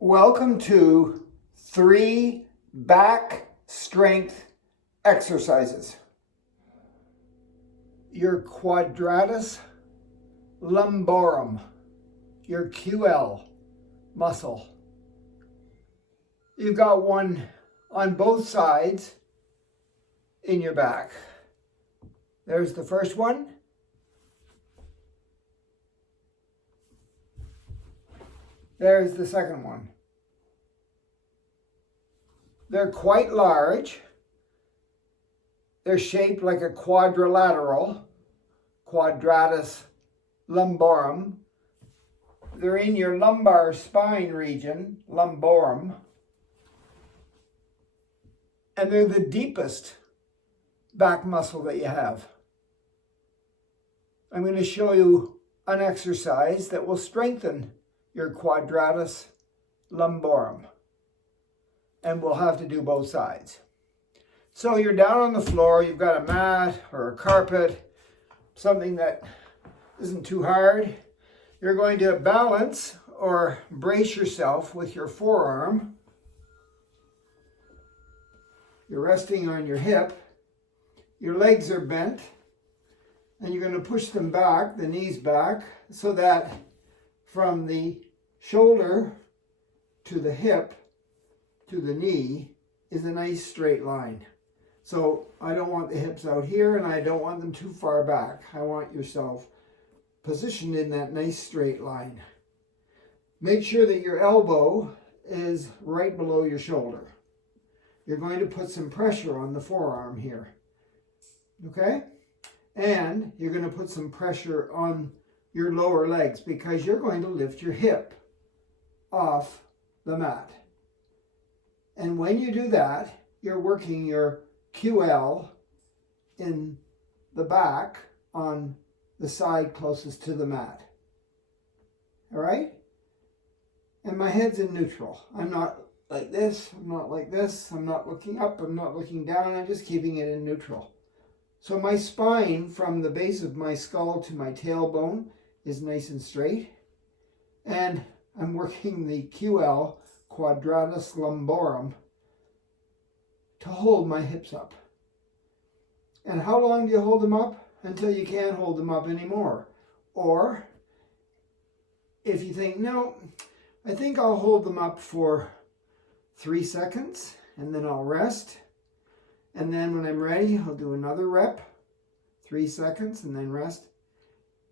Welcome to 3 back strength exercises. Your quadratus lumborum, your QL muscle. You've got one on both sides in your back. There's the first one. There's the second one. They're quite large. They're shaped like a quadrilateral, quadratus lumborum. They're in your lumbar spine region, lumborum. And they're the deepest back muscle that you have. I'm going to show you an exercise that will strengthen your quadratus lumborum. And we'll have to do both sides. So you're down on the floor, you've got a mat or a carpet, something that isn't too hard. You're going to balance or brace yourself with your forearm. You're resting on your hip. Your legs are bent. And you're going to push them back, the knees back, so that from the shoulder to the hip to the knee is a nice straight line. So I don't want the hips out here and I don't want them too far back. I want yourself positioned in that nice straight line. Make sure that your elbow is right below your shoulder. You're going to put some pressure on the forearm here. Okay? And you're going to put some pressure on your lower legs because you're going to lift your hip off the mat. And when you do that, you're working your QL in the back on the side closest to the mat. All right? And my head's in neutral. I'm not like this, I'm not like this, I'm not looking up, I'm not looking down, I'm just keeping it in neutral. So my spine from the base of my skull to my tailbone is nice and straight. And I'm working the QL, quadratus lumborum, to hold my hips up. And how long do you hold them up? Until you can't hold them up anymore. Or if you think, no, I think I'll hold them up for 3 seconds and then I'll rest. And then when I'm ready, I'll do another rep, 3 seconds and then rest.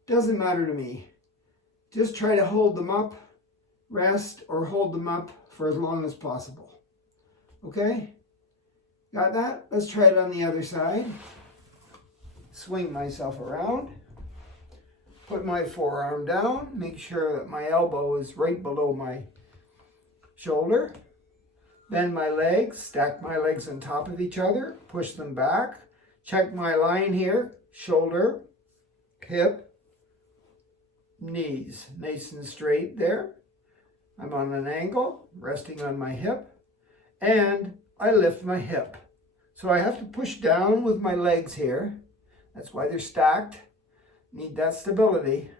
Doesn't matter to me. Just try to hold them up, rest, or hold them up for as long as possible. Okay? Got that? Let's try it on the other side. Swing myself around. Put my forearm down. Make sure that my elbow is right below my shoulder. Bend my legs. Stack my legs on top of each other. Push them back. Check my line here. Shoulder, hip, knees. Nice and straight there. I'm on an angle, resting on my hip. And I lift my hip. So I have to push down with my legs here. That's why they're stacked. Need that stability.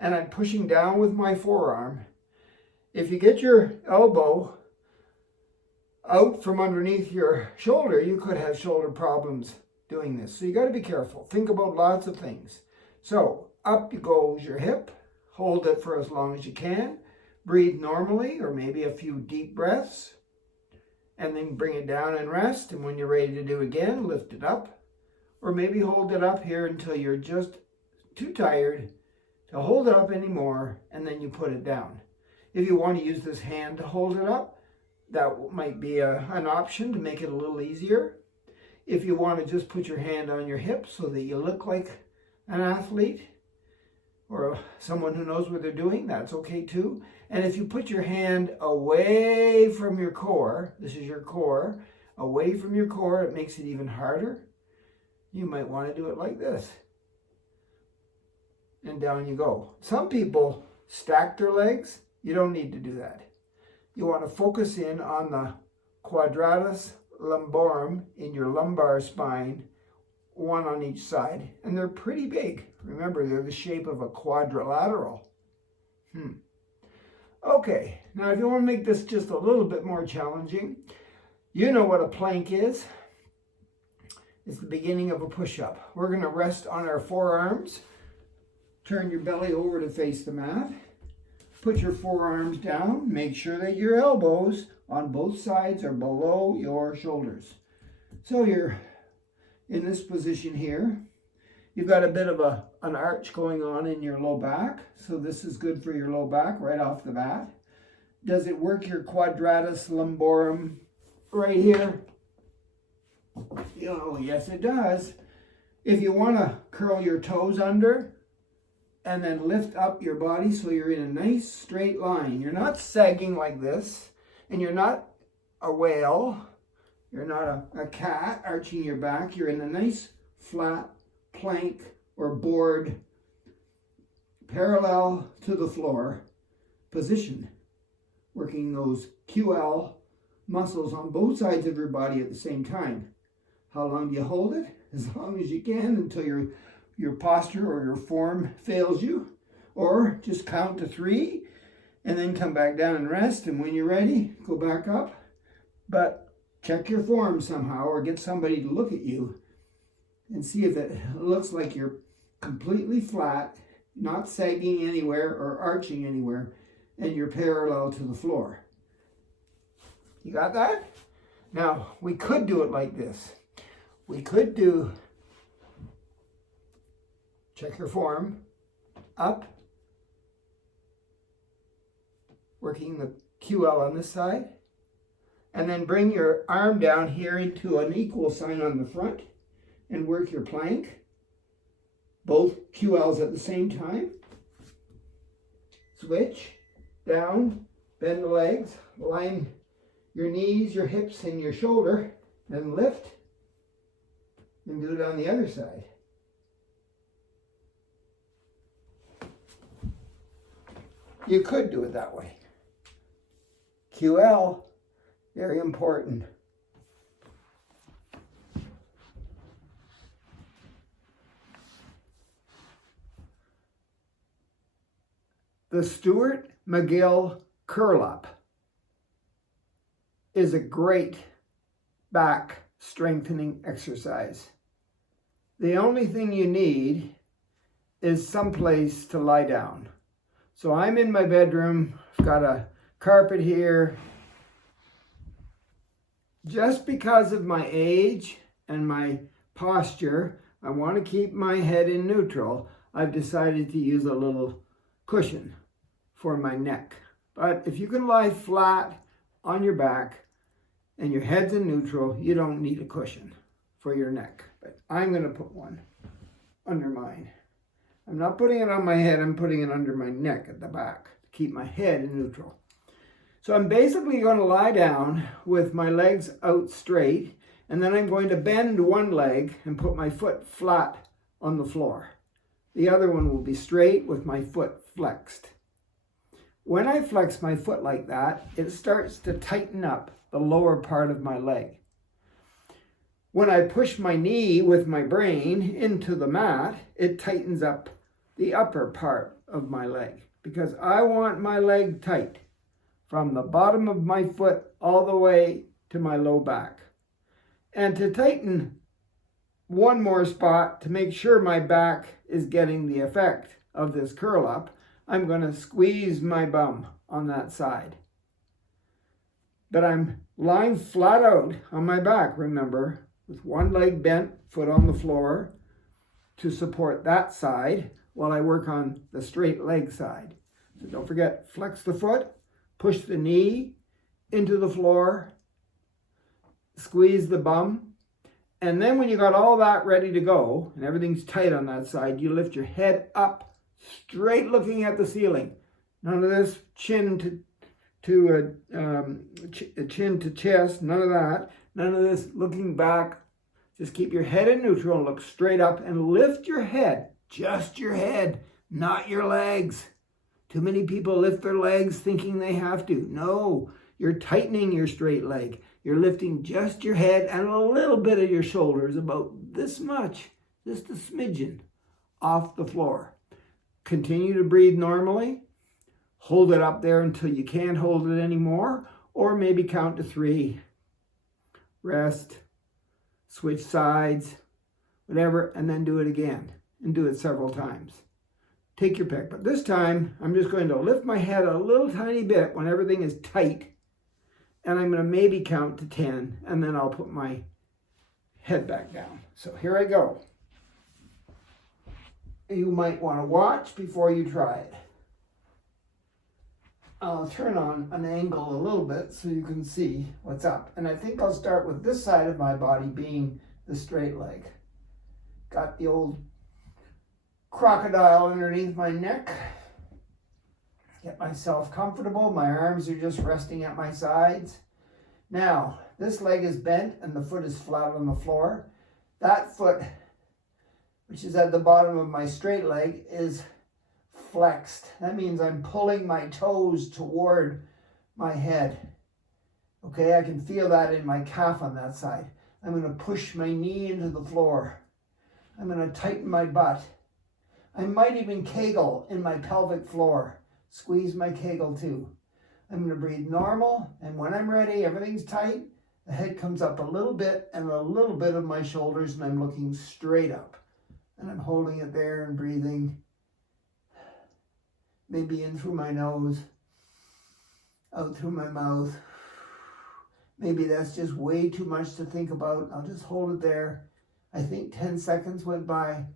And I'm pushing down with my forearm. If you get your elbow out from underneath your shoulder, you could have shoulder problems doing this. So you got to be careful. Think about lots of things. So up goes your hip. Hold it for as long as you can. Breathe normally, or maybe a few deep breaths. And then bring it down and rest. And when you're ready to do again, lift it up. Or maybe hold it up here until you're just too tired to hold it up anymore. And then you put it down. If you want to use this hand to hold it up, that might be an option to make it a little easier. If you want to just put your hand on your hip so that you look like an athlete or someone who knows what they're doing, that's okay too. And if you put your hand away from your core, this is your core, away from your core, it makes it even harder. You might want to do it like this. And down you go. Some people stack their legs. You don't need to do that. You want to focus in on the quadratus lumborum in your lumbar spine, one on each side. And they're pretty big. Remember, they're the shape of a quadrilateral. Okay, now if you want to make this just a little bit more challenging, you know what a plank is. It's the beginning of a push-up. We're going to rest on our forearms. Turn your belly over to face the mat. Put your forearms down. Make sure that your elbows on both sides are below your shoulders. So you're in this position here. You've got a bit of an arch going on in your low back. So this is good for your low back right off the bat. Does it work your quadratus lumborum right here? Oh, yes, it does. If you want to curl your toes under and then lift up your body so you're in a nice straight line. You're not sagging like this, and you're not a whale. You're not a cat arching your back. You're in a nice flat plank or board parallel to the floor position, working those QL muscles on both sides of your body at the same time. How long do you hold it? As long as you can until your posture or your form fails you. Or just count to 3 and then come back down and rest. And when you're ready, go back up. But check your form somehow or get somebody to look at you and see if it looks like you're completely flat, not sagging anywhere or arching anywhere, and you're parallel to the floor. You got that? Now, we could do it like this. We could do, check your form, up, working the QL on this side, and then bring your arm down here into an equal sign on the front and work your plank, both QLs at the same time. Switch, down, bend the legs, line your knees, your hips, and your shoulder, then lift, and do it on the other side. You could do it that way. QL, very important. The Stuart McGill Curl Up is a great back strengthening exercise. The only thing you need is someplace to lie down. So I'm in my bedroom, I've got a carpet here. Just because of my age and my posture, I want to keep my head in neutral. I've decided to use a little cushion for my neck. But if you can lie flat on your back and your head's in neutral, you don't need a cushion for your neck. But I'm going to put one under mine. I'm not putting it on my head, I'm putting it under my neck at the back to keep my head in neutral. So I'm basically going to lie down with my legs out straight, and then I'm going to bend one leg and put my foot flat on the floor. The other one will be straight with my foot flexed. When I flex my foot like that, it starts to tighten up the lower part of my leg. When I push my knee with my brain into the mat, it tightens up the upper part of my leg because I want my leg tight from the bottom of my foot all the way to my low back. And to tighten one more spot to make sure my back is getting the effect of this curl up, I'm going to squeeze my bum on that side. But I'm lying flat out on my back, remember, with one leg bent, foot on the floor to support that side while I work on the straight leg side. So don't forget, flex the foot, push the knee into the floor, squeeze the bum, and then when you got all that ready to go and everything's tight on that side, you lift your head up straight looking at the ceiling. None of this chin to chest, none of that. None of this looking back. Just keep your head in neutral and look straight up and lift your head. Just your head, not your legs. Too many people lift their legs thinking they have to. No, you're tightening your straight leg. You're lifting just your head and a little bit of your shoulders, about this much, just a smidgen, off the floor. Continue to breathe normally. hold it up there until you can't hold it anymore, or maybe count to 3, rest, switch sides, whatever, and then do it again, and do it several times. Take your pick. But this time, I'm just going to lift my head a little tiny bit when everything is tight, and I'm going to maybe count to 10, and then I'll put my head back down. So here I go. You might want to watch before you try it. I'll turn on an angle a little bit so you can see what's up. And I think I'll start with this side of my body being the straight leg. Got the old crocodile underneath my neck. Get myself comfortable. My arms are just resting at my sides. Now, this leg is bent and the foot is flat on the floor. That foot, which is at the bottom of my straight leg, is flexed. That means I'm pulling my toes toward my head. Okay, I can feel that in my calf on that side. I'm going to push my knee into the floor. I'm going to tighten my butt. I might even kegel in my pelvic floor. Squeeze my kegel too. I'm going to breathe normal, and when I'm ready, everything's tight. The head comes up a little bit and a little bit of my shoulders, and I'm looking straight up. And I'm holding it there and breathing. Maybe in through my nose, out through my mouth. Maybe that's just way too much to think about. I'll just hold it there. I think 10 seconds went by.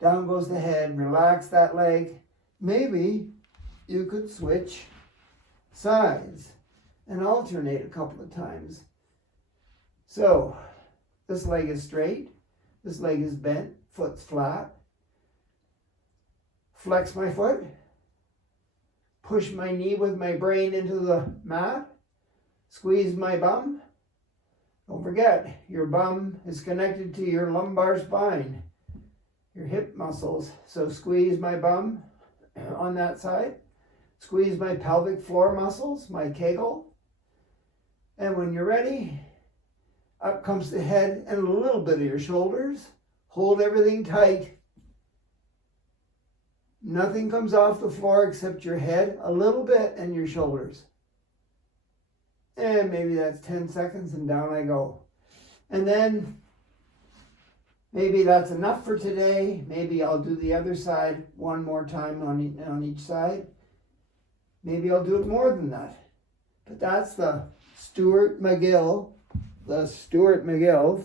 Down goes the head. Relax that leg. Maybe you could switch sides and alternate a couple of times. So this leg is straight. This leg is bent. Foot's flat. Flex my foot. Push my knee with my brain into the mat. Squeeze my bum. Don't forget, your bum is connected to your lumbar spine, your hip muscles. So squeeze my bum on that side. Squeeze my pelvic floor muscles, my kegel. And when you're ready, up comes the head and a little bit of your shoulders. Hold everything tight. Nothing comes off the floor except your head, a little bit, and your shoulders. And maybe that's 10 seconds and down I go. And then maybe that's enough for today. Maybe I'll do the other side one more time on each side. Maybe I'll do it more than that. But that's the Stuart McGill,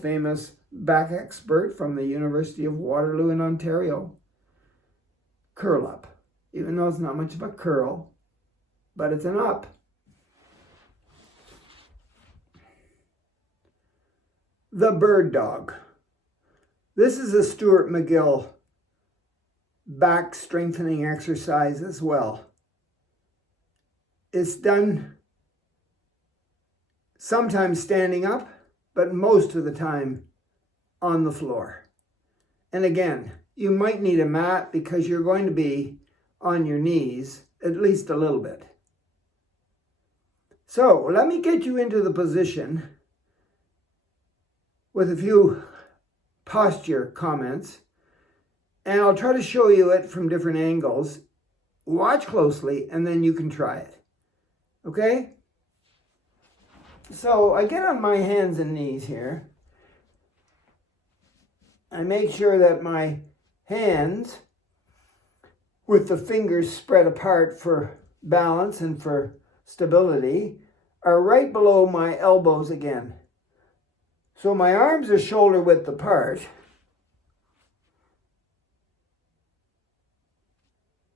famous back expert from the University of Waterloo in Ontario. Curl up, even though it's not much of a curl, but it's an up. The bird dog. This is a Stuart McGill back strengthening exercise as well. It's done sometimes standing up, but most of the time on the floor. And again, you might need a mat because you're going to be on your knees at least a little bit. So let me get you into the position with a few posture comments, and I'll try to show you it from different angles. Watch closely, and then you can try it. Okay? So I get on my hands and knees here. I make sure that my hands, with the fingers spread apart for balance and for stability, are right below my elbows again. So my arms are shoulder width apart.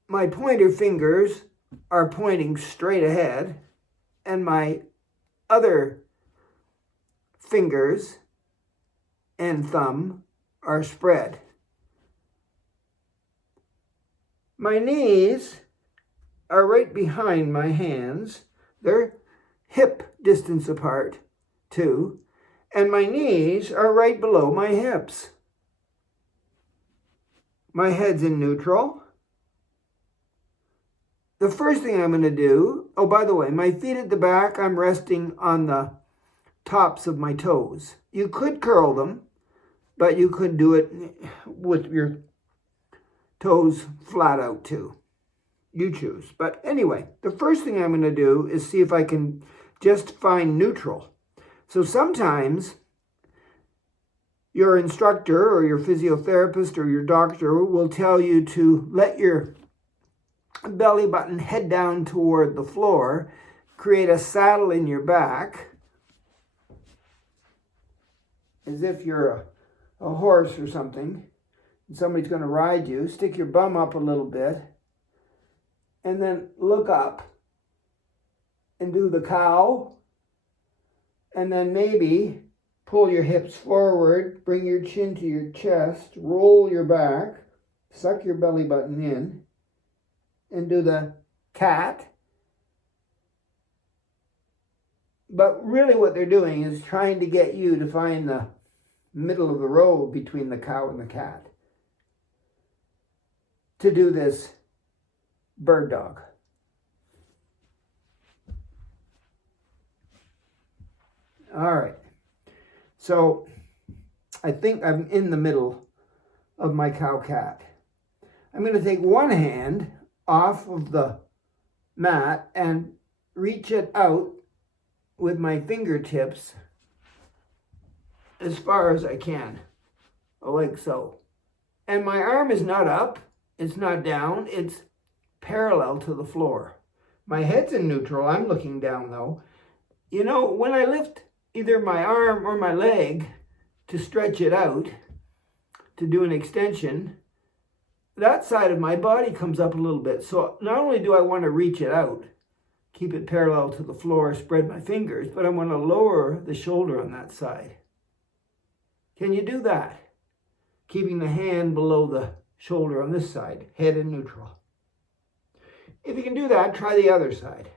My pointer fingers are pointing straight ahead, and my other fingers and thumb are spread. My knees are right behind my hands. They're hip distance apart too. And my knees are right below my hips. My head's in neutral. The first thing I'm going to do, oh, by the way, my feet at the back, I'm resting on the tops of my toes. You could curl them, but you could do it with your toes flat out too. You choose. But anyway, the first thing I'm going to do is see if I can just find neutral. So sometimes your instructor or your physiotherapist or your doctor will tell you to let your belly button head down toward the floor, create a saddle in your back, as if you're a horse or something, and somebody's going to ride you. Stick your bum up a little bit, and then look up and do the cow, and then maybe pull your hips forward, bring your chin to your chest, roll your back, suck your belly button in, and do the cat. But really what they're doing is trying to get you to find the middle of the road between the cow and the cat to do this bird dog. All right. So I think I'm in the middle of my cow-cat. I'm going to take one hand off of the mat and reach it out with my fingertips as far as I can, like so. And my arm is not up, it's not down, it's parallel to the floor. My head's in neutral, I'm looking down though. You know, when I lift either my arm or my leg to stretch it out, to do an extension, that side of my body comes up a little bit. So not only do I want to reach it out, keep it parallel to the floor, spread my fingers, but I want to lower the shoulder on that side. Can you do that? Keeping the hand below the shoulder on this side, head in neutral. If you can do that, try the other side.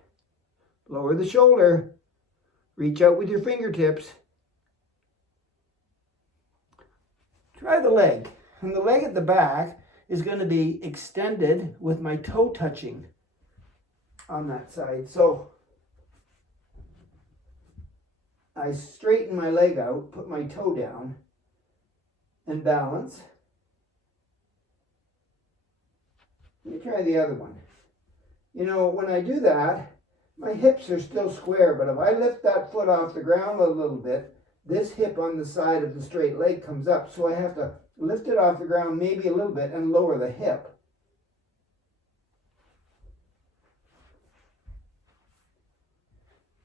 Lower the shoulder, reach out with your fingertips. Try the leg. And the leg at the back is going to be extended with my toe touching on that side. So I straighten my leg out, put my toe down, and balance. Let me try the other one. You know, when I do that, my hips are still square, but if I lift that foot off the ground a little bit, this hip on the side of the straight leg comes up, so I have to lift it off the ground maybe a little bit and lower the hip.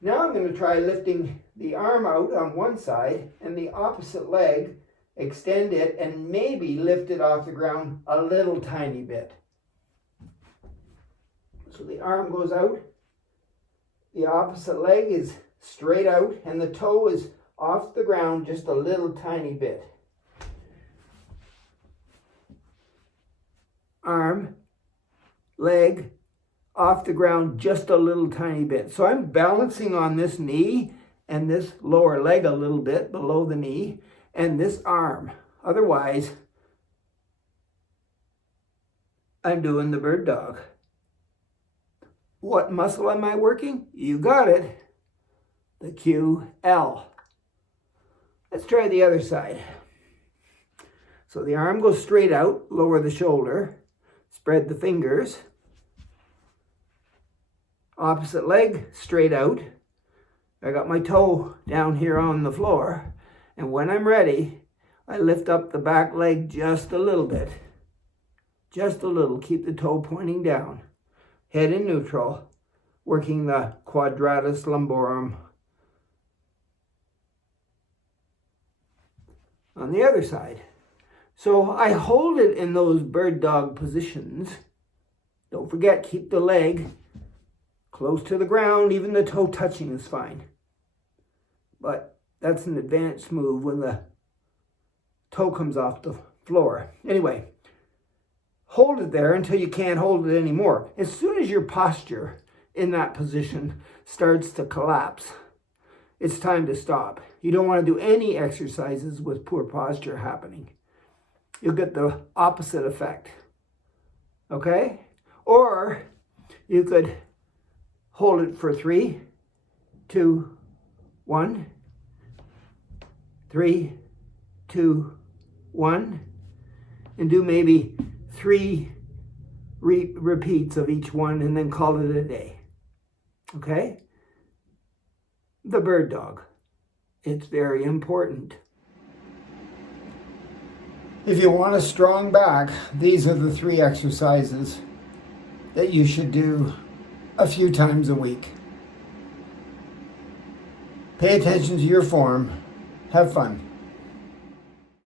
Now I'm going to try lifting the arm out on one side and the opposite leg, extend it, and maybe lift it off the ground a little tiny bit. So the arm goes out, the opposite leg is straight out, and the toe is off the ground just a little tiny bit. Arm, leg, off the ground just a little tiny bit. So I'm balancing on this knee and this lower leg a little bit below the knee and this arm. Otherwise, I'm doing the bird dog. What muscle am I working? You got it. The QL. Let's try the other side. So the arm goes straight out, lower the shoulder, spread the fingers. Opposite leg straight out. I got my toe down here on the floor. And when I'm ready, I lift up the back leg just a little bit. Just a little. Keep the toe pointing down. Head in neutral. Working the quadratus lumborum. On the other side. So I hold it in those bird dog positions. Don't forget, keep the leg close to the ground. Even the toe touching is fine. But that's an advanced move when the toe comes off the floor. Anyway, hold it there until you can't hold it anymore. As soon as your posture in that position starts to collapse, it's time to stop. You don't want to do any exercises with poor posture happening. You'll get the opposite effect. Okay? Or you could hold it for 3, 2, 1. 3, 2, 1. And do maybe 3 repeats of each one and then call it a day. Okay? The bird dog. It's very important. If you want a strong back, these are the 3 exercises that you should do a few times a week. Pay attention to your form. Have fun.